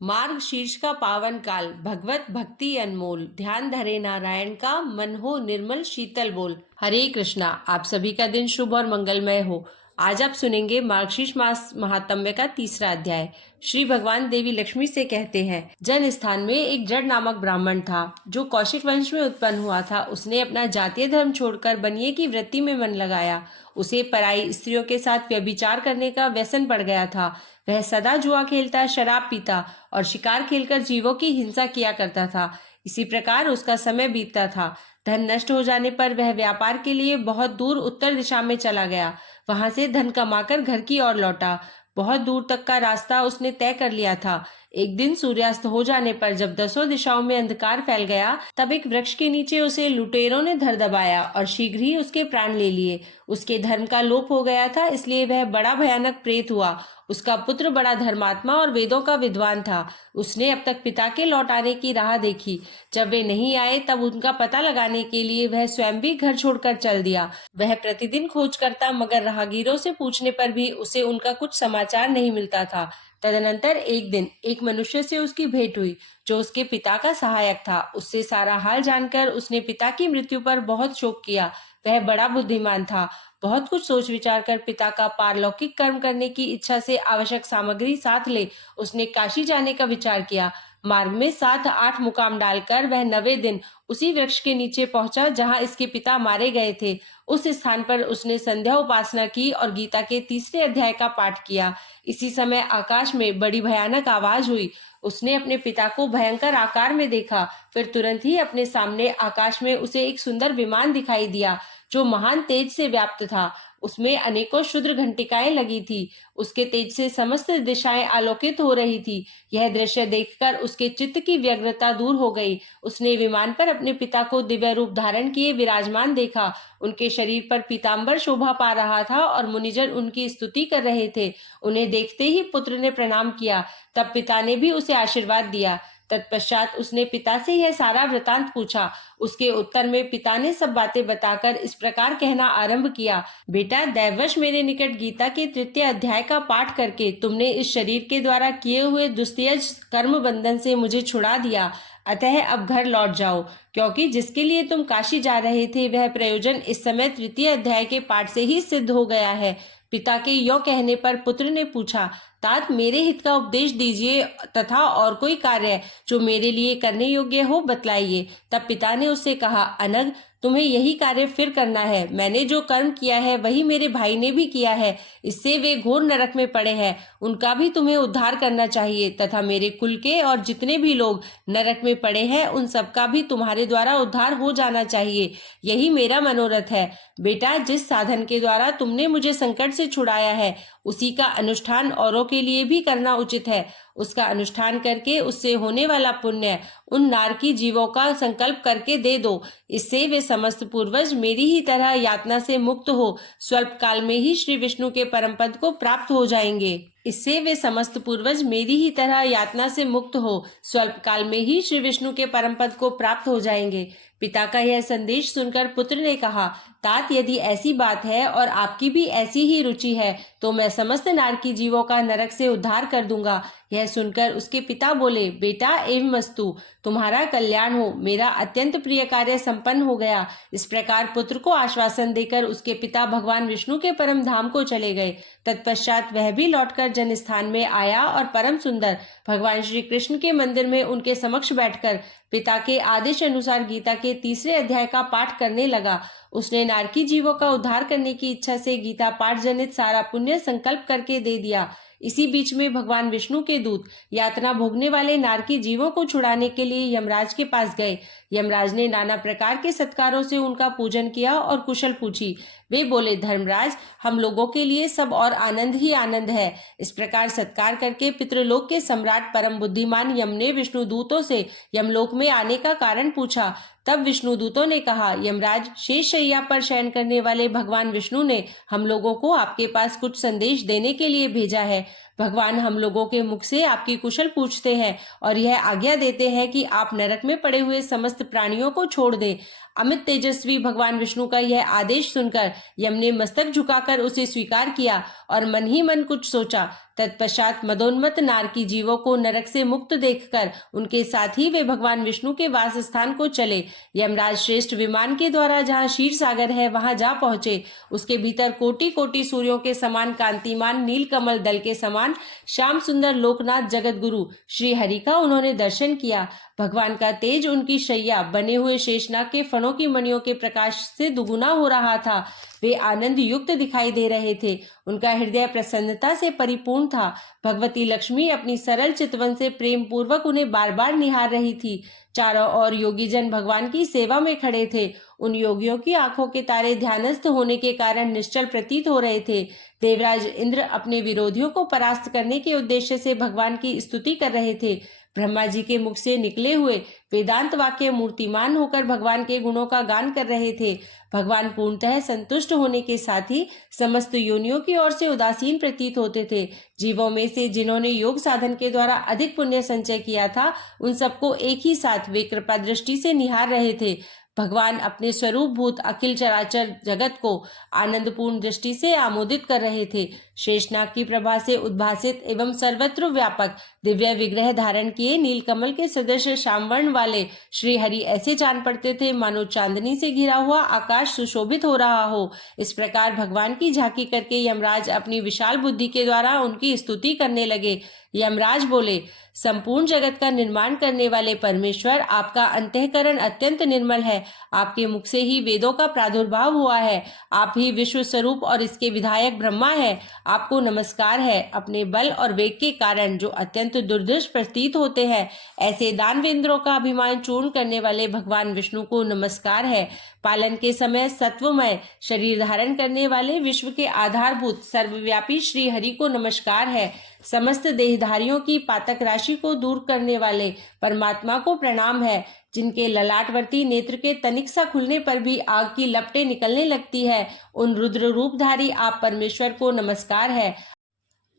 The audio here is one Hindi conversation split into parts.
मार्ग शीर्ष का पावन काल, भगवत भक्ति अनमोल, ध्यान धरे नारायण का, मन हो निर्मल शीतल बोल। हरे कृष्णा। आप सभी का दिन शुभ और मंगलमय हो। आज आप सुनेंगे मार्गशीर्ष मास महात्म्य का तीसरा अध्याय। श्री भगवान देवी लक्ष्मी से कहते हैं, जन स्थान में एक जड़ नामक ब्राह्मण था जो कौशिक वंश में उत्पन्न हुआ था। उसने अपना जातीय धर्म छोड़कर बनिए की वृत्ति में मन लगाया। उसे पराई स्त्रियों के साथ व्यभिचार करने का व्यसन पड़ गया था। वह सदा जुआ खेलता, शराब पीता और शिकार खेलकर जीवों की हिंसा किया करता था। इसी प्रकार उसका समय बीतता था। धन नष्ट हो जाने पर वह व्यापार के लिए बहुत दूर उत्तर दिशा में चला गया। वहां से धन कमाकर घर की ओर लौटा। बहुत दूर तक का रास्ता उसने तय कर लिया था। एक दिन सूर्यास्त हो जाने पर जब दसों दिशाओं में अंधकार फैल गया, तब एक वृक्ष के नीचे उसे लुटेरों ने धर दबाया और शीघ्र ही उसके प्राण ले लिए। उसके धर्म का लोप हो गया था, इसलिए वह बड़ा भयानक प्रेत हुआ। उसका पुत्र बड़ा धर्मात्मा और वेदों का विद्वान था। उसने अब तक पिता के लौट आने की राह देखी। जब वे नहीं आए तब उनका पता लगाने के लिए वह स्वयं भी घर छोड़कर चल दिया। वह प्रतिदिन खोज करता, मगर राहगीरों से पूछने पर भी उसे उनका कुछ समाचार नहीं मिलता था। तदनंतर एक दिन एक मनुष्य से उसकी भेंट हुई जो उसके पिता का सहायक था। उससे सारा हाल जानकर उसने पिता की मृत्यु पर बहुत शोक किया। वह बड़ा बुद्धिमान था। बहुत कुछ सोच विचार कर पिता का पारलौकिक कर्म करने की इच्छा से आवश्यक सामग्री साथ ले उसने काशी जाने का विचार किया। मार्ग में 7-8 मुकाम डालकर वह 9वें दिन उसी वृक्ष के नीचे पहुंचा जहां इसके पिता मारे गए थे। उस स्थान पर उसने संध्या उपासना की और गीता के तीसरे अध्याय का पाठ किया। इसी समय आकाश में बड़ी भयानक आवाज हुई। उसने अपने पिता को भयंकर आकार में देखा। फिर तुरंत ही अपने सामने आकाश में उसे एक सुंदर विमान दिखाई दिया जो महान तेज से व्याप्त था। उसमें अनेकों क्षुद्र घंटिकाएं लगी थी। उसके तेज से समस्त दिशाएं आलोकित हो रही थी। यह दृश्य देखकर उसके चित्त की व्यग्रता दूर हो गई। उसने विमान पर अपने पिता को दिव्य रूप धारण किए विराजमान देखा। उनके शरीर पर पीतांबर शोभा पा रहा था और मुनिजन उनकी स्तुति कर रहे थे। उन्हें देखते ही पुत्र ने प्रणाम किया। तब पिता ने भी उसे आशीर्वाद दिया। तत्पश्चात उसने पिता से यह सारा वृतांत पूछा। उसके उत्तर में पिता ने सब बातें बताकर इस प्रकार कहना आरंभ किया, बेटा, दैववश मेरे निकट गीता के तृतीय अध्याय का पाठ करके तुमने इस शरीर के द्वारा किए हुए दुस्त्यज कर्म बंधन से मुझे छुड़ा दिया। अतः अब घर लौट जाओ, क्योंकि जिसके लिए तुम काशी जा रहे थे वह प्रयोजन इस समय तृतीय अध्याय के पाठ से ही सिद्ध हो गया है। पिता के यो कहने पर पुत्र ने पूछा, तात, मेरे हित का उपदेश दीजिए तथा और कोई कार्य जो मेरे लिए करने योग्य हो बतलाइए। तब पिता ने उससे कहा, अनग, तुम्हें यही कार्य फिर करना है। मैंने जो कर्म किया है वही मेरे भाई ने भी किया है। इससे वे घोर नरक में पड़े हैं। उनका भी तुम्हें उद्धार करना चाहिए तथा मेरे कुल के और जितने भी लोग नरक में पड़े हैं उन सबका भी तुम्हारे द्वारा उद्धार हो जाना चाहिए। यही मेरा मनोरथ है। बेटा, जिस साधन के द्वारा तुमने मुझे संकट से छुड़ाया है उसी का अनुष्ठान औरों के लिए भी करना उचित है। उसका अनुष्ठान करके उससे होने वाला पुण्य उन नारकी जीवों का संकल्प करके दे दो। इससे वे समस्त पूर्वज मेरी ही तरह यातना से मुक्त हो स्वल्प काल में ही श्री विष्णु के परम पद को प्राप्त हो जाएंगे। इससे वे समस्त पूर्वज मेरी ही तरह यातना से मुक्त हो स्वल्प काल में ही श्री विष्णु के परम पद को प्राप्त हो जाएंगे। पिता का यह संदेश सुनकर पुत्र ने कहा, तात, यदि ऐसी बात है और आपकी भी ऐसी ही रुचि है तो मैं समस्त नारकी जीवों का नरक से उद्धार कर दूंगा। यह सुनकर उसके पिता बोले, बेटा, एवमस्तु, तुम्हारा कल्याण हो। मेरा अत्यंत प्रिय कार्य संपन्न हो गया। इस प्रकार पुत्र को आश्वासन देकर उसके पिता भगवान विष्णु के परम धाम को चले गए। तत्पश्चात वह भी लौटकर जन स्थान में आया और परम सुंदर भगवान श्री कृष्ण के मंदिर में उनके समक्ष बैठकर पिता के आदेश अनुसार गीता के तीसरे अध्याय का पाठ करने लगा। उसने नारकी जीवों का उद्धार करने की इच्छा से गीता पाठ जनित सारा पुण्य संकल्प करके दे दिया। इसी बीच में भगवान विष्णु के दूत यातना भोगने वाले नारकी जीवों को छुड़ाने के लिए यमराज के पास गए। यमराज ने नाना प्रकार के सत्कारों से उनका पूजन किया और कुशल पूछी। वे बोले, धर्मराज, हम लोगों के लिए सब और आनंद ही आनंद है। इस प्रकार सत्कार करके पितृलोक के सम्राट परम बुद्धिमान यम ने विष्णु दूतों से यमलोक में आने का कारण पूछा। तब विष्णु दूतों ने कहा, यमराज, शेष शैया पर शयन करने वाले भगवान विष्णु ने हम लोगों को आपके पास कुछ संदेश देने के लिए भेजा है। भगवान हम लोगों के मुख से आपकी कुशल पूछते हैं और यह आज्ञा देते हैं कि आप नरक में पड़े हुए समस्त प्राणियों को छोड़ दें। अमित तेजस्वी भगवान विष्णु का यह आदेश सुनकर यम ने मस्तक झुकाकर उसे स्वीकार किया और मन ही मन कुछ सोचा। तत्पश्चात मदोन्मत्त नारकी जीवों को नरक से मुक्त देखकर उनके साथ ही वे भगवान विष्णु के वास स्थान को चले। यमराज श्रेष्ठ विमान के द्वारा जहाँ क्षीर सागर है वहां जा पहुंचे। उसके भीतर कोटि कोटि सूर्यों के समान कांतिमान नीलकमल दल के समान श्याम सुंदर लोकनाथ जगत गुरु श्री हरि का उन्होंने दर्शन किया। भगवान का तेज उनकी शैया बने हुए शेषनाग के फणों की मणियों के प्रकाश से दुगुना हो रहा था। वे आनंद युक्त दिखाई दे रहे थे। उनका हृदय प्रसन्नता से परिपूर्ण था। भगवती लक्ष्मी अपनी सरल चितवन से प्रेम पूर्वक उन्हें बार बार निहार रही थी। चारों ओर योगी जन भगवान की सेवा में खड़े थे। उन योगियों की आंखों के तारे ध्यानस्थ होने के कारण निश्चल प्रतीत हो रहे थे। देवराज इंद्र अपने विरोधियों को परास्त करने के उद्देश्य से भगवान की स्तुति कर रहे थे। ब्रह्मा जी के मुख से निकले हुए वेदांत वाक्य मूर्तिमान होकर भगवान के गुणों का गान कर रहे थे। भगवान पूर्णतः संतुष्ट होने के साथ ही समस्त योनियों की ओर से उदासीन प्रतीत होते थे। जीवों में से जिन्होंने योग साधन के द्वारा अधिक पुण्य संचय किया था, उन सबको एक ही साथ वे कृपा दृष्टि से निहार रहे थे। भगवान अपने स्वरूप भूत अखिल चराचर जगत को आनंदपूर्ण दृष्टि से आमोदित कर रहे थे। शेषनाग की प्रभा से उद्भासित एवं सर्वत्र व्यापक दिव्य विग्रह धारण किए नीलकमल के सदृश श्यामवर्ण वाले श्री हरि ऐसे जान पड़ते थे मानो चांदनी से घिरा हुआ आकाश सुशोभित हो रहा हो। इस प्रकार भगवान की झांकी करके यमराज अपनी विशाल बुद्धि के द्वारा उनकी स्तुति करने लगे। यमराज बोले, संपूर्ण जगत का निर्माण करने वाले परमेश्वर, आपका अंतःकरण अत्यंत निर्मल है। आपके मुख से ही वेदों का प्रादुर्भाव हुआ है। आप ही विश्व स्वरूप और इसके विधायक ब्रह्मा है। आपको नमस्कार है। अपने बल और वेग के कारण जो अत्यंत दुर्धर्ष प्रतीत होते हैं, ऐसे दानवेंद्रों का अभिमान चूर्ण करने वाले भगवान विष्णु को नमस्कार है। पालन के समय सत्वमय शरीर धारण करने वाले विश्व के आधारभूत सर्वव्यापी श्री हरि को नमस्कार है। समस्त देहधारियों की पातक राशि को दूर करने वाले परमात्मा को प्रणाम है। जिनके ललाटवर्ती नेत्र के तनिक सा खुलने पर भी आग की लपटें निकलने लगती है, उन रुद्र रूपधारी आप परमेश्वर को नमस्कार है।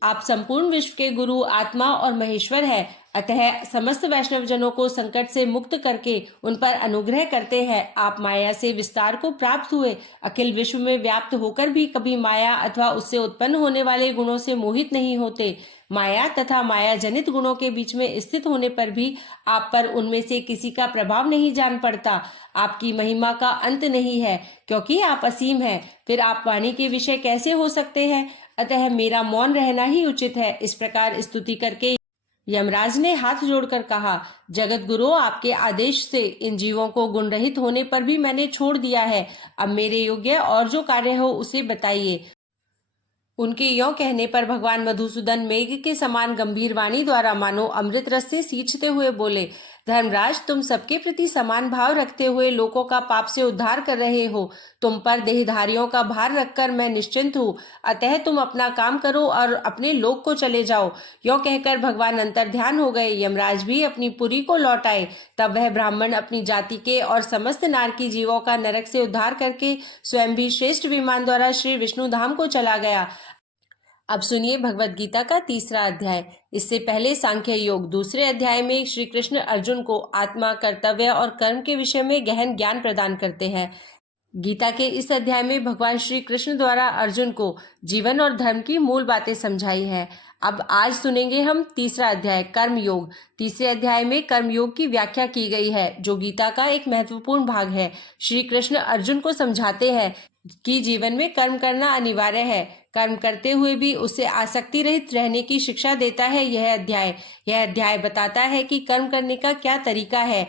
आप संपूर्ण विश्व के गुरु, आत्मा और महेश्वर है। अतः समस्त वैष्णव जनों को संकट से मुक्त करके उन पर अनुग्रह करते हैं। आप माया से विस्तार को प्राप्त हुए, अखिल विश्व में व्याप्त होकर भी कभी माया अथवा उससे उत्पन्न होने वाले गुणों से मोहित नहीं होते। माया तथा माया जनित गुणों के बीच में स्थित होने पर भी आप पर उनमें से किसी का प्रभाव नहीं जान पड़ता। आपकी महिमा का अंत नहीं है, क्योंकि आप असीम हैं। फिर आप वाणी के विषय कैसे हो सकते हैं? अतः मेरा मौन रहना ही उचित है। इस प्रकार स्तुति करके यमराज ने हाथ जोड़कर कहा, जगत गुरु, आपके आदेश से इन जीवों को गुण रहित होने पर भी मैंने छोड़ दिया है। अब मेरे योग्य और जो कार्य हो उसे बताइए। उनके यों कहने पर भगवान मधुसूदन मेघ के समान गंभीर वाणी द्वारा मानो अमृत रस से सींचते हुए बोले, धर्मराज, तुम सबके प्रति समान भाव रखते हुए लोगों का पाप से उद्धार कर रहे हो। तुम पर देहधारियों का भार रखकर मैं निश्चिंत हूँ। अतः तुम अपना काम करो और अपने लोक को चले जाओ। यों कहकर भगवान अंतर्ध्यान हो गए। यमराज भी अपनी पुरी को लौट आए। तब वह ब्राह्मण अपनी जाति के और समस्त नारकी जीवों का नरक से उद्धार करके स्वयं भी श्रेष्ठ विमान द्वारा श्री विष्णु धाम को चला गया। अब सुनिए भगवत गीता का तीसरा अध्याय। इससे पहले सांख्य योग दूसरे अध्याय में श्री कृष्ण अर्जुन को आत्मा, कर्तव्य और कर्म के विषय में गहन ज्ञान प्रदान करते हैं। गीता के इस अध्याय में भगवान श्री कृष्ण द्वारा अर्जुन को जीवन और धर्म की मूल बातें समझाई हैं। अब आज सुनेंगे हम तीसरा अध्याय, कर्म योग। तीसरे अध्याय में कर्म योग की व्याख्या की गई है, जो गीता का एक महत्वपूर्ण भाग है। श्री कृष्ण अर्जुन को समझाते हैं कि जीवन में कर्म करना अनिवार्य है। कर्म करते हुए भी उससे आसक्ति रहित रहने की शिक्षा देता है यह अध्याय बताता है कि कर्म करने का क्या तरीका है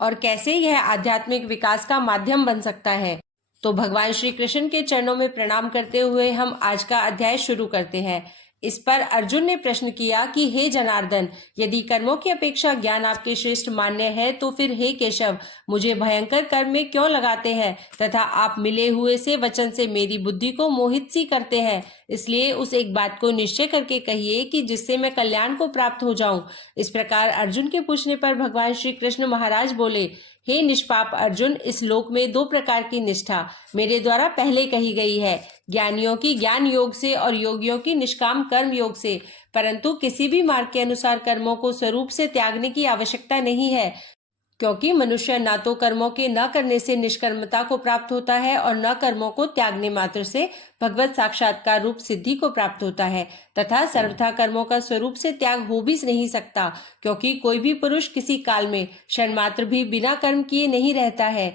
और कैसे यह आध्यात्मिक विकास का माध्यम बन सकता है। तो भगवान श्री कृष्ण के चरणों में प्रणाम करते हुए हम आज का अध्याय शुरू करते हैं। इस पर अर्जुन ने प्रश्न किया कि हे जनार्दन, यदि कर्मों की अपेक्षा ज्ञान आपके श्रेष्ठ मान्य है, तो फिर हे केशव, मुझे भयंकर कर्म में क्यों लगाते हैं तथा आप मिले हुए से वचन से मेरी बुद्धि को मोहित सी करते हैं। इसलिए उस एक बात को निश्चय करके कहिए कि जिससे मैं कल्याण को प्राप्त हो जाऊं। इस प्रकार अर्जुन के पूछने पर भगवान श्री कृष्ण महाराज बोले, हे निष्पाप अर्जुन, इस लोक में दो प्रकार की निष्ठा मेरे द्वारा पहले कही गई है, ज्ञानियों की ज्ञान योग से और योगियों की निष्काम कर्म योग से। परंतु किसी भी मार्ग के अनुसार कर्मों को स्वरूप से त्यागने की आवश्यकता नहीं है। क्योंकि मनुष्य ना तो कर्मों के न करने से निष्कर्मता को प्राप्त होता है और न कर्मों को त्यागने मात्र से भगवत साक्षात्कार रूप सिद्धि को प्राप्त होता है, तथा सर्वथा कर्मों का स्वरूप से त्याग हो भी नहीं सकता, क्योंकि कोई भी पुरुष किसी काल में क्षण मात्र भी बिना कर्म किए नहीं रहता है।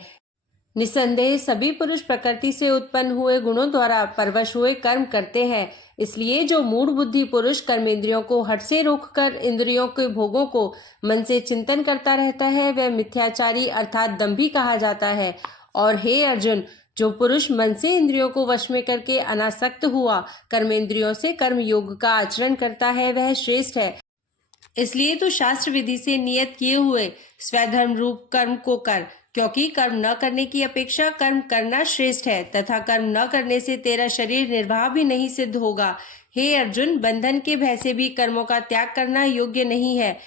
निसंदेह सभी पुरुष प्रकृति से उत्पन्न हुए गुणों द्वारा परवश हुए कर्म करते हैं। इसलिए जो मूढ़ बुद्धि पुरुष कर्मेंद्रियों को हठ से रोककर इंद्रियों के भोगों को मन से चिंतन करता रहता है, वह मिथ्याचारी अर्थात दंभी कहा जाता है। और हे अर्जुन, जो पुरुष मन से इंद्रियों को वश में करके अनासक्त हुआ कर्मेंद्रियों से कर्म योग का आचरण करता है, वह श्रेष्ठ है। इसलिए तो शास्त्र विधि से नियत किए हुए स्वधर्म रूप कर्म को कर, क्योंकि कर्म न करने की अपेक्षा कर्म करना श्रेष्ठ है, तथा कर्म न करने से तेरा शरीर निर्वाह भी नहीं सिद्ध होगा। हे अर्जुन, बंधन के भय से भी कर्मों का त्याग करना योग्य नहीं है,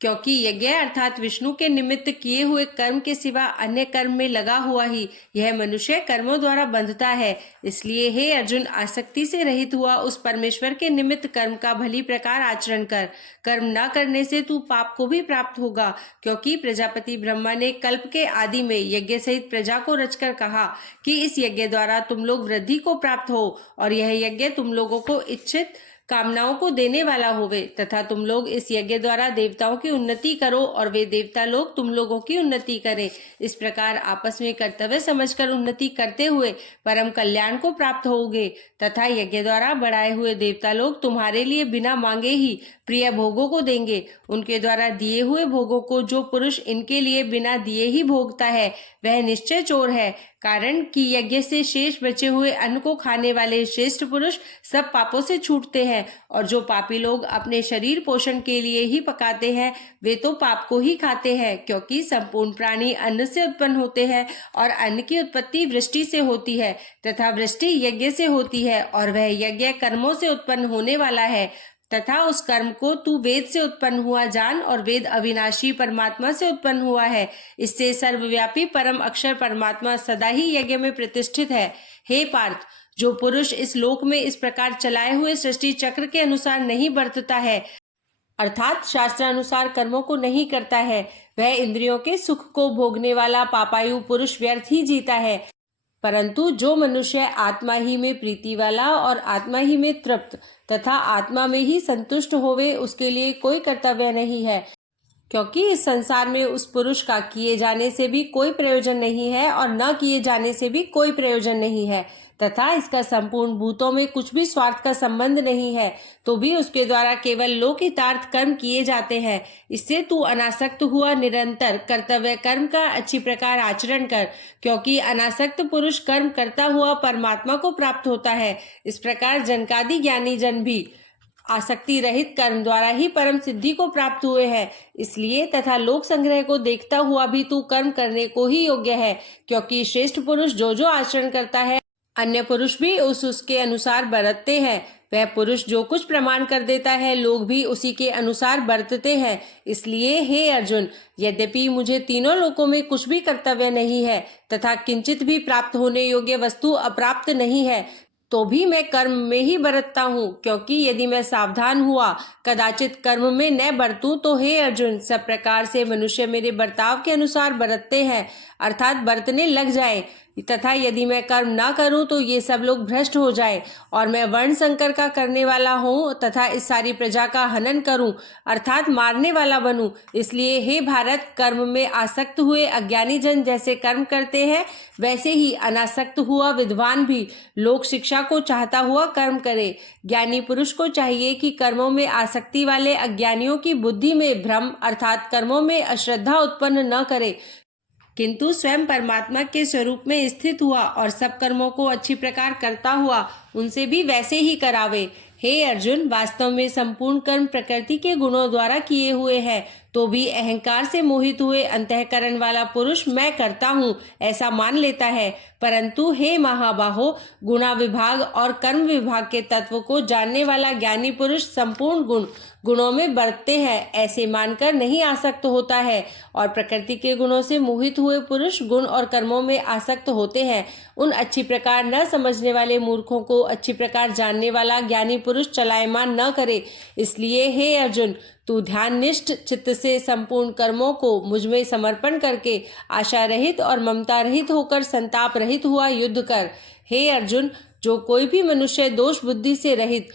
क्योंकि यज्ञ अर्थात विष्णु के निमित्त किए हुए कर्म के सिवा अन्य कर्म में लगा हुआ ही यह मनुष्य कर्मों द्वारा बंधता है। इसलिए हे अर्जुन, आसक्ति से रहित हुआ उस परमेश्वर के निमित्त कर्म का भली प्रकार आचरण कर। कर्म न करने से तू पाप को भी प्राप्त होगा, क्योंकि प्रजापति ब्रह्मा ने कल्प के आदि में यज्ञ सहित प्रजा को रचकर कहा कि इस यज्ञ द्वारा तुम लोग वृद्धि को प्राप्त हो, और यह यज्ञ तुम लोगों को इच्छित कामनाओं को देने वाला होवे, तथा तुम लोग इस यज्ञ द्वारा देवताओं की उन्नति करो और वे देवता लोग तुम लोगों की उन्नति करें। इस प्रकार आपस में कर्तव्य समझकर उन्नति करते हुए परम कल्याण को प्राप्त होगे, तथा यज्ञ द्वारा बढ़ाए हुए देवता लोग तुम्हारे लिए बिना मांगे ही प्रिय भोगों को देंगे। उनके द्वारा दिए हुए भोगों को जो पुरुष इनके लिए बिना दिए ही भोगता है, वह निश्चय चोर है। कारण कि यज्ञ से शेष बचे हुए अन्न को खाने वाले श्रेष्ठ पुरुष सब पापों से छूटते हैं, और जो पापी लोग अपने शरीर पोषण के लिए ही पकाते हैं, वे तो पाप को ही खाते हैं, क्योंकि संपूर्ण प्राणी अन्न से उत्पन्न होते हैं, और अन्न की उत्पत्ति वृष्टि से होती है, तथा वृष्टि यज्ञ से होती है, और वह यज्ञ कर्मों से उत्पन्न होने वाला है। तथा उस कर्म को तू वेद से उत्पन्न हुआ जान, और वेद अविनाशी परमात्मा से उत्पन्न हुआ है। इससे सर्वव्यापी परम अक्षर परमात्मा सदा ही यज्ञ में प्रतिष्ठित है। हे पार्थ, जो पुरुष इस लोक में इस प्रकार चलाए हुए सृष्टि चक्र के अनुसार नहीं बरतता है, अर्थात शास्त्रानुसार कर्मों को नहीं करता है, वह इंद्रियों के सुख को भोगने वाला पापायु पुरुष व्यर्थ ही जीता है। परंतु जो मनुष्य आत्मा ही में प्रीति वाला और आत्मा ही में तृप्त तथा आत्मा में ही संतुष्ट होवे, उसके लिए कोई कर्तव्य नहीं है, क्योंकि इस संसार में उस पुरुष का किए जाने से भी कोई प्रयोजन नहीं है और न किए जाने से भी कोई प्रयोजन नहीं है, तथा इसका संपूर्ण भूतों में कुछ भी स्वार्थ का संबंध नहीं है, तो भी उसके द्वारा केवल लोकहितार्थ कर्म किए जाते हैं। इससे तू अनासक्त हुआ निरंतर कर्तव्य कर्म का अच्छी प्रकार आचरण कर, क्योंकि अनासक्त पुरुष कर्म करता हुआ परमात्मा को प्राप्त होता है। इस प्रकार जनकादि ज्ञानी जन भी आसक्ति रहित कर्म द्वारा ही परम सिद्धि को प्राप्त हुए हैं। इसलिए तथा लोक संग्रह को देखता हुआ भी तू कर्म करने को ही योग्य है, क्योंकि श्रेष्ठ पुरुष जो जो आचरण करता है, अन्य पुरुष भी उसके अनुसार बरतते हैं। वह पुरुष जो कुछ प्रमाण कर देता है, लोग भी उसी के अनुसार बरतते हैं। इसलिए हे अर्जुन, यद्यपि मुझे तीनों लोकों में कुछ भी कर्तव्य नहीं है तथा किंचित भी प्राप्त होने योग्य वस्तु अप्राप्त नहीं है, तो भी मैं कर्म में ही बरतता हूँ, क्योंकि यदि मैं सावधान हुआ कदाचित कर्म में न बरतूं, तो हे अर्जुन, सब प्रकार से मनुष्य मेरे बर्ताव के अनुसार बरतते हैं, अर्थात बरतने लग जाए, तथा यदि मैं कर्म ना करूं तो ये सब लोग भ्रष्ट हो जाए, और मैं वर्ण संकर का करने वाला हूँ तथा इस सारी प्रजा का हनन करूं, अर्थात मारने वाला बनूं। इसलिए हे भारत, कर्म में आसक्त हुए अज्ञानी जन जैसे कर्म करते हैं, वैसे ही अनासक्त हुआ विद्वान भी लोक शिक्षा को चाहता हुआ कर्म करे। ज्ञानी पुरुष को चाहिए कि कर्मों में आसक्ति वाले अज्ञानियों की बुद्धि में भ्रम अर्थात कर्मों में अश्रद्धा उत्पन्न न करे, किंतु स्वयं परमात्मा के स्वरूप में स्थित हुआ और सब कर्मों को अच्छी प्रकार करता हुआ उनसे भी वैसे ही करावे। हे अर्जुन, वास्तव में संपूर्ण कर्म प्रकृति के गुणों द्वारा किए हुए हैं, तो भी अहंकार से मोहित हुए अंतःकरण वाला पुरुष मैं करता हूँ ऐसा मान लेता है। परंतु हे महाबाहो, गुणा विभाग और कर्म विभाग के तत्व को जानने वाला ज्ञानी पुरुष संपूर्ण गुणों में बरतते हैं ऐसे मानकर नहीं आसक्त होता है, और प्रकृति के गुणों से मोहित हुए पुरुष गुण और कर्मों में आसक्त होते हैं। उन अच्छी प्रकार न समझने वाले मूर्खों को अच्छी प्रकार जानने वाला ज्ञानी पुरुष चलायमान न करे। इसलिए हे अर्जुन, तू ध्याननिष्ठ चित्त से संपूर्ण कर्मों को मुझ में समर्पण करके आशा रहित और ममता रहित होकर संताप रहित हुआ युद्ध कर। हे अर्जुन, जो कोई भी मनुष्य दोष बुद्धि से रहित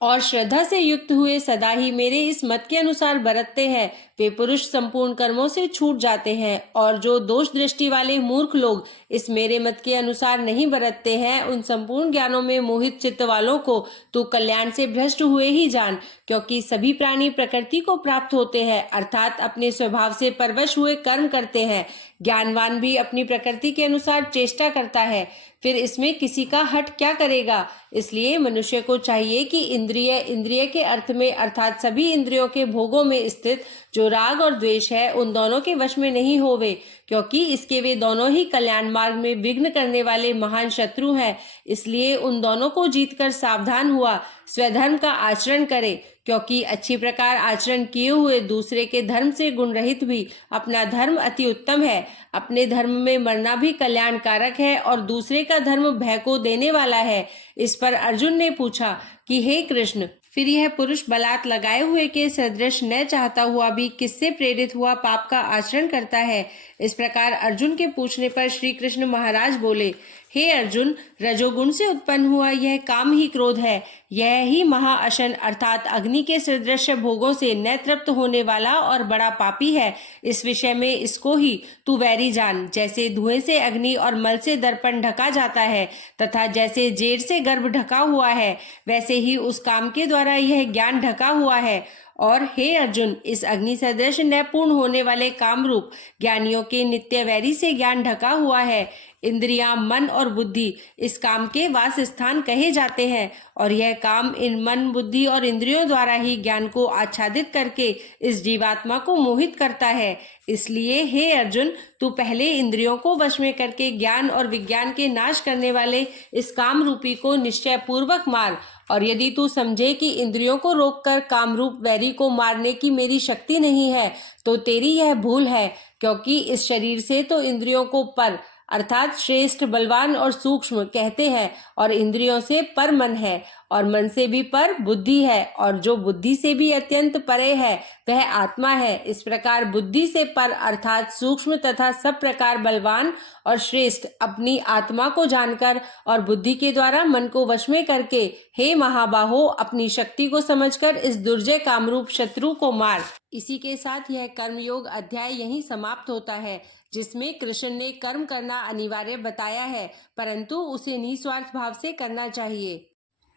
और श्रद्धा से युक्त हुए सदा ही मेरे इस मत के अनुसार बरतते हैं, वे पुरुष संपूर्ण कर्मों से छूट जाते हैं। और जो दोष दृष्टि वाले मूर्ख लोग इस मेरे मत के अनुसार नहीं बरतते हैं, उन संपूर्ण ज्ञानों में मोहित चित्त वालों को तू कल्याण से भ्रष्ट हुए ही जान। क्योंकि सभी प्राणी प्रकृति को प्राप्त होते हैं, अर्थात अपने स्वभाव से परवश हुए कर्म करते हैं। ज्ञानवान भी अपनी प्रकृति के अनुसार चेष्टा करता है, फिर इसमें किसी का हट क्या करेगा। इसलिए मनुष्य को चाहिए कि इंद्रिय के अर्थ में अर्थात सभी इंद्रियों के भोगों में स्थित जो राग और द्वेष है, उन दोनों के वश में नहीं होवे, क्योंकि इसके वे दोनों ही कल्याण मार्ग में विघ्न करने वाले महान शत्रु हैं। इसलिए उन दोनों को जीतकर सावधान हुआ स्वधर्म का आचरण करे, क्योंकि अच्छी प्रकार आचरण किए हुए दूसरे के धर्म से गुण रहित भी अपना धर्म अति उत्तम है। अपने धर्म में मरना भी कल्याणकारक है और दूसरे का धर्म भय को देने वाला है। इस पर अर्जुन ने पूछा कि हे कृष्ण, फिर यह पुरुष बलात् लगाए हुए के सदृश न चाहता हुआ भी किससे प्रेरित हुआ पाप का आचरण करता है। इस प्रकार अर्जुन के पूछने पर श्री कृष्ण महाराज बोले, हे अर्जुन, रजोगुण से उत्पन्न हुआ यह काम ही क्रोध है। यह ही महाअशन अर्थात अग्नि के सदृश भोगों से न तृप्त होने वाला और बड़ा पापी है। इस विषय में इसको ही तू वैरी जान। जैसे धुएं से अग्नि और मल से दर्पण ढका जाता है तथा जैसे जेर से गर्भ ढका हुआ है, वैसे ही उस काम के द्वारा यह ज्ञान ढका हुआ है। और हे अर्जुन, इस अग्नि सदृश न पूर्ण होने वाले काम रूप ज्ञानियों के नित्य वैरी से ज्ञान ढका हुआ है। इंद्रियां, मन और बुद्धि इस काम के वास स्थान कहे जाते हैं, और यह काम इन मन, बुद्धि और इंद्रियों द्वारा ही ज्ञान को आच्छादित करके इस जीवात्मा को मोहित करता है। इसलिए हे अर्जुन, तू पहले इंद्रियों को वश में करके ज्ञान और विज्ञान के नाश करने वाले इस काम रूपी को निश्चय पूर्वक मार। और यदि तू समझे कि इंद्रियों को रोककर कामरूप वैरी को मारने की मेरी शक्ति नहीं है, तो तेरी यह भूल है, क्योंकि इस शरीर से तो इंद्रियों को पर अर्थात श्रेष्ठ, बलवान और सूक्ष्म कहते हैं, और इंद्रियों से पर मन है, और मन से भी पर बुद्धि है, और जो बुद्धि से भी अत्यंत परे है वह आत्मा है। इस प्रकार बुद्धि से पर अर्थात सूक्ष्म तथा सब प्रकार बलवान और श्रेष्ठ अपनी आत्मा को जानकर और बुद्धि के द्वारा मन को वश में करके, हे महाबाहो, अपनी शक्ति को समझकर इस दुर्जय कामरूप शत्रु को मार। इसी के साथ यह कर्मयोग अध्याय यहीं समाप्त होता है, जिसमें कृष्ण ने कर्म करना अनिवार्य बताया है, परंतु उसे निस्वार्थ भाव से करना चाहिए।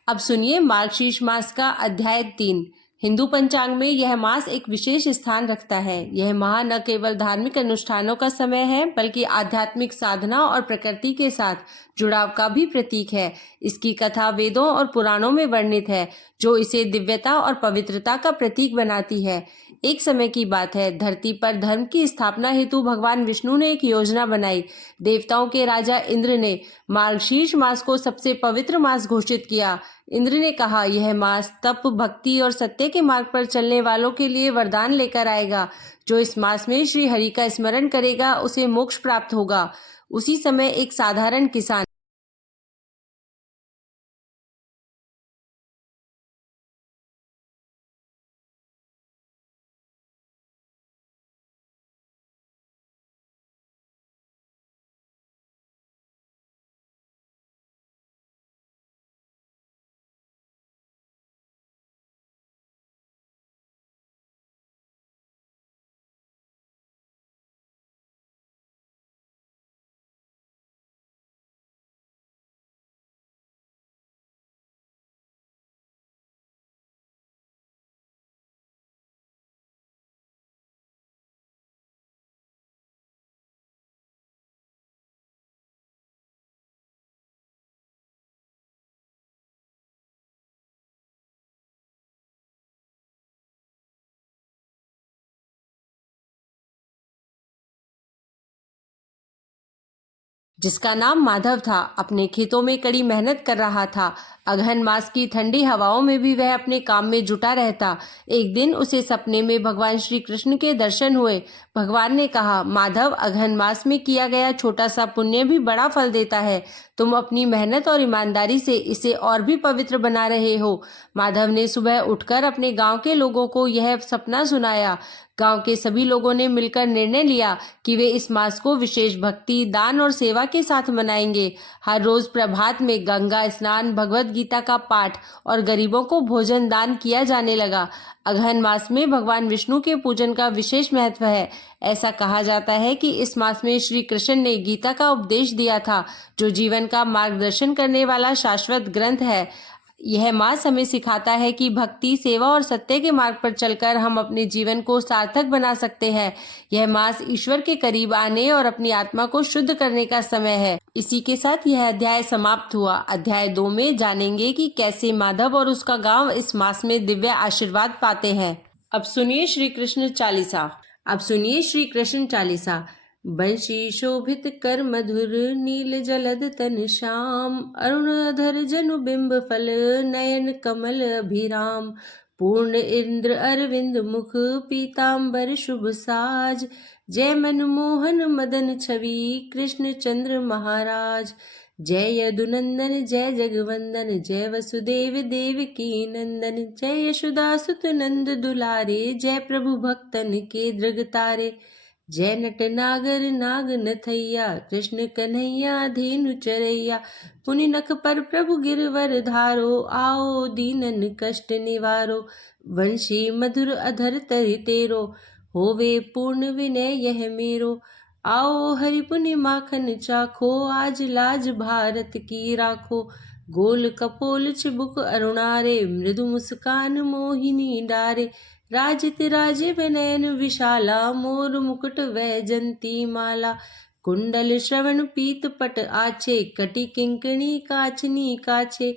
अब सुनिए मार्गशीर्ष मास का अध्याय 3। हिंदू पंचांग में यह मास एक विशेष स्थान रखता है। यह माह न केवल धार्मिक अनुष्ठानों का समय है, बल्कि आध्यात्मिक साधना और प्रकृति के साथ जुड़ाव का भी प्रतीक है। इसकी कथा वेदों और पुराणों में वर्णित है, जो इसे दिव्यता और पवित्रता का प्रतीक बनाती है। एक समय की बात है, धरती पर धर्म की स्थापना हेतु भगवान विष्णु ने एक योजना बनाई। देवताओं के राजा इंद्र ने मार्गशीर्ष मास को सबसे पवित्र मास घोषित किया। इंद्र ने कहा, यह मास तप, भक्ति और सत्य के मार्ग पर चलने वालों के लिए वरदान लेकर आएगा। जो इस मास में श्री हरि का स्मरण करेगा, उसे मोक्ष प्राप्त होगा। उसी समय एक साधारण किसान जिसका नाम माधव था, अपने खेतों में कड़ी मेहनत कर रहा था। अगहन मास की ठंडी हवाओं में भी वह अपने काम में जुटा रहता। एक दिन उसे सपने में भगवान श्री कृष्ण के दर्शन हुए। भगवान ने कहा, माधव, अगहन मास में किया गया छोटा सा पुण्य भी बड़ा फल देता है। तुम अपनी मेहनत और ईमानदारी से इसे और भी पवित्र बना रहे हो। माधव ने सुबह उठकर अपने गांव के लोगों को यह सपना सुनाया। गांव के सभी लोगों ने मिलकर निर्णय लिया कि वे इस मास को विशेष भक्ति, दान और सेवा के साथ मनाएंगे। हर रोज प्रभात में गंगा स्नान, भगवत गीता का पाठ और गरीबों को भोजन दान किया जाने लगा। अगहन मास में भगवान विष्णु के पूजन का विशेष महत्व है। ऐसा कहा जाता है कि इस मास में श्री कृष्ण ने गीता का उपदेश दिया था, जो जीवन का मार्गदर्शन करने वाला शाश्वत ग्रंथ है। यह मास हमें सिखाता है कि भक्ति, सेवा और सत्य के मार्ग पर चलकर हम अपने जीवन को सार्थक बना सकते हैं। यह मास ईश्वर के करीब आने और अपनी आत्मा को शुद्ध करने का समय है। इसी के साथ यह अध्याय समाप्त हुआ। अध्याय 2 में जानेंगे कि कैसे माधव और उसका गांव इस मास में दिव्य आशीर्वाद पाते हैं। अब सुनिए श्री कृष्ण चालीसा। बंशी शोभित कर मधुर, नील जलद तन श्याम, अरुण अधर जनु बिंब फल, नयन कमल अभिराम, पूर्ण इंद्र अरविंद मुख, पीतांबर शुभ साज, जय मनमोहन मदन छवि, कृष्ण चंद्र महाराज। जय यदुनंदन जय जगवंदन, जय वसुदेव देवकी नंदन, जय यशोदा सुत नंद दुलारे, जय प्रभु भक्तन के दृगतारे। जय नट नागर नाग नथैया, कृष्ण कन्हैया धेनु चरैया, पुनि नख पर प्रभु गिरवर धारो, आओ दीनन कष्ट निवारो। वंशी मधुर अधर तरि तेरो, होवे पूर्ण विनय यह मेरो। आओ हरि पुनि माखन चाखो, आज लाज भारत की राखो। गोल कपोल चिबुक अरुणारे, मृदु मुस्कान मोहिनी डारे, राजित राजीव नयन विशाला, मोर मुकुट वैजंती माला। कुंडल श्रवण पीत पट आछे, कटि किंकणी काचनी काछे।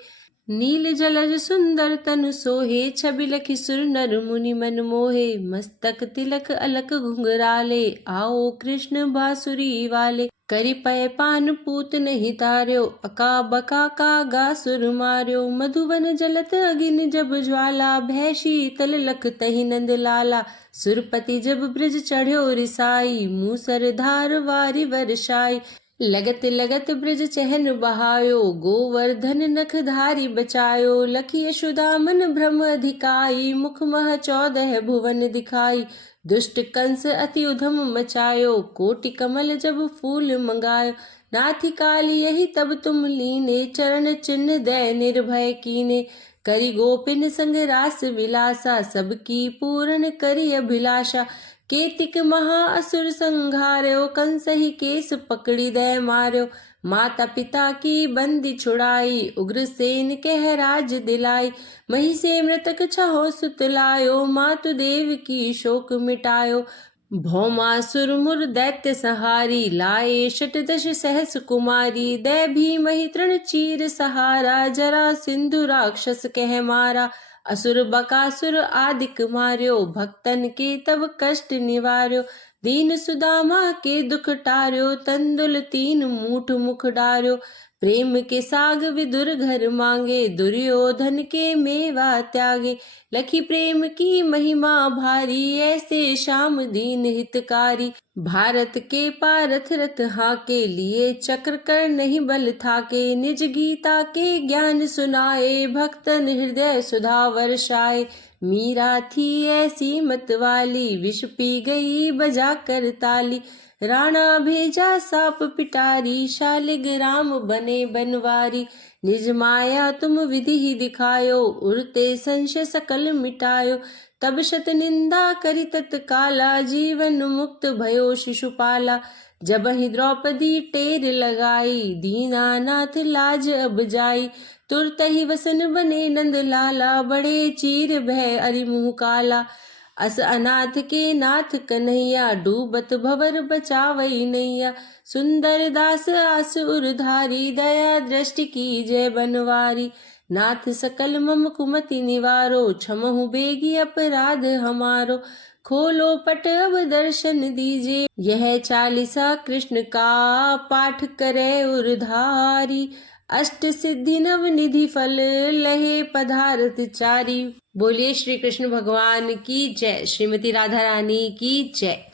नील जलज सुंदर तनु सोहे, छबि लखि सुर नर मुनि मन मोहे। मस्तक तिलक अलक घुंघराले, आओ कृष्ण बांसुरी वाले। करि पय पान पूत नहीं तार्यो, अका बका का सुर मार्यो। मधुवन जलत अगिन जब ज्वाला, भय शीतल लख तहि नंद लाला। सुरपति जब ब्रज चढ़्यो रिसाई, मूसर धार वारि वर्षाई। लगत लगत ब्रज चहन बहायो, गोवर्धन नख धारी बचायो। लखी यशोदा मन भ्रम अधिकाई, मुख मह 14 भुवन दिखाई। दुष्ट कंस अति उधम मचायो, कोटि कमल जब फूल मंगायो। नाथी काली यही तब तुम लीने, चरण चिन्ह दय निर्भय कीने। करी गोपिन संग रास विलासा, सबकी पूर्ण करी अभिलाषा। केतिक महा असुर संघार्यो, कंस ही केस पकड़ी दय मार्यो। माता पिता की बंदी छुड़ाई, उग्रसेन कह राज दिलाई। मही से मृतक छहो सुत लायो, मातु देव की शोक मिटायो। भौमासुर मुर दैत्य संहारी, लाए शतदश सहस कुमारी। दय भीमहि तृण चीर सहारा, जरा सिंधु राक्षस कह मारा। असुर बकासुर आदिक मार्यो, भक्तन के तब कष्ट निवार्यो। दीन सुदामा के दुख टार्यो, तंदुल 3 मूठ मुख डार्यो। प्रेम के साग विदुर घर मांगे, दुर्योधन के मेवा त्यागे। लखी प्रेम की महिमा भारी, ऐसे श्याम दीन हितकारी। भारत के पारथ रथ हाके, लिए चक्र कर नहीं बल थाके। निज गीता के ज्ञान सुनाए, भक्तन हृदय सुधा वर्षाए। मीरा थी ऐसी मत वाली, विष पी गई बजा कर ताली। राणा भेजा साप पिटारी, शालिग राम बने बनवारी। निज माया तुम विधि ही दिखायो, उड़ते संशय सकल मिटायो। तब शत निंदा करी तत्काला, जीवन मुक्त भयो शिशुपाला। जब ही द्रौपदी टेर लगाई, दीनानाथ लाज अब जाई। तुरत ही वसन बने नंद लाला, बड़े चीर भय अरि मुँह काला। अस अनाथ के नाथ कन्हैया, डूबत भवर बचावई नैया। सुंदर दास आस उरधारी, दया दृष्टि की जय बनवारी। नाथ सकल मम कुमति निवारो, क्षमहु बेगी अपराध हमारो। खोलो पट अब दर्शन दीजिए, यह चालीसा कृष्ण का पाठ करे उरधारी, अष्ट सिद्धि नव निधि फल लहे पधारत चारी। बोलिए श्री कृष्ण भगवान की जय। श्रीमती राधा रानी की जय।